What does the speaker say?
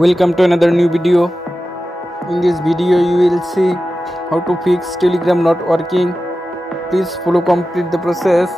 Welcome to another new video. In this video you will see how to fix Telegram not working. Please follow complete the process.